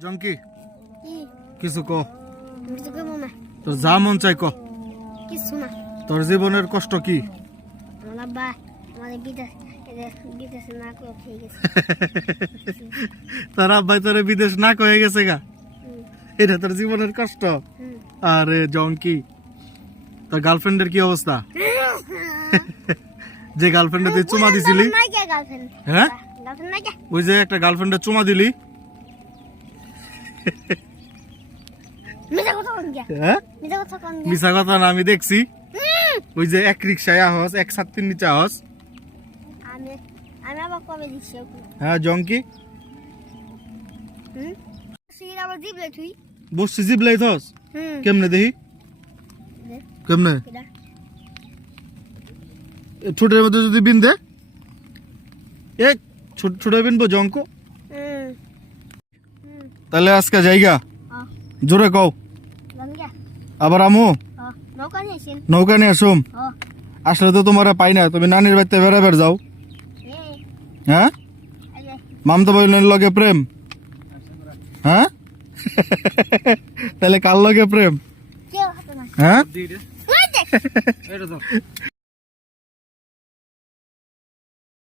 জঙ্কি কি কিছু ক কিছু কইবো না তোর যা মন চাই ক কিছু না তোর জীবনের কষ্ট কি আমার আব্বা আমাদের বিদেশে না করে খেয়ে গেছে তোর আব্বাই তোরে বিদেশ না কয়ে গেছে গা এটা তোর জীবনের কষ্ট আরে জঙ্কি তোর গার্লফ্রেন্ডের কি অবস্থা যে গার্লফ্রেন্ডে তুই চুমা দিছিলি নাই কে গার্লফ্রেন্ড হ্যাঁ গার্লফ্রেন্ড নাই কে ওই যে একটা গার্লফ্রেন্ডে চুমা দিলি মিছা কথা কোন কে হ্যাঁ মিছা কথা কোন কে মিছা কথা না আমি দেখছি ওই যে এক রিক্সায় আহস এক ছাত্রীর নিচে আহস আমি আমি আবার কবে দিছি হ্যাঁ জঙ্কি সির আবার জিবলে তুই বসছি জিবলাই থস হুম কেমনে দেখি কেমনে কেডা ছোটের মধ্যে যদি বিন দে এক ছোট ছোট বিনবো জঙ্ক হুম তাহলে আজকে জায়গা হ্যাঁ জোরে কও কোন কে আবার আমু হ্যাঁ নৌকা নিয়েছেন নৌকা নিয়ে আসুম হ্যাঁ আসলে তো তোমার পাই না তুমি নানির বাড়িতে বেড়াবার যাও এই হ্যাঁ আরে মামতো বললেন লগে প্রেম হ্যাঁ তাহলে কার লগে প্রেম কেউ হাতে না হ্যাঁ ওই দেখ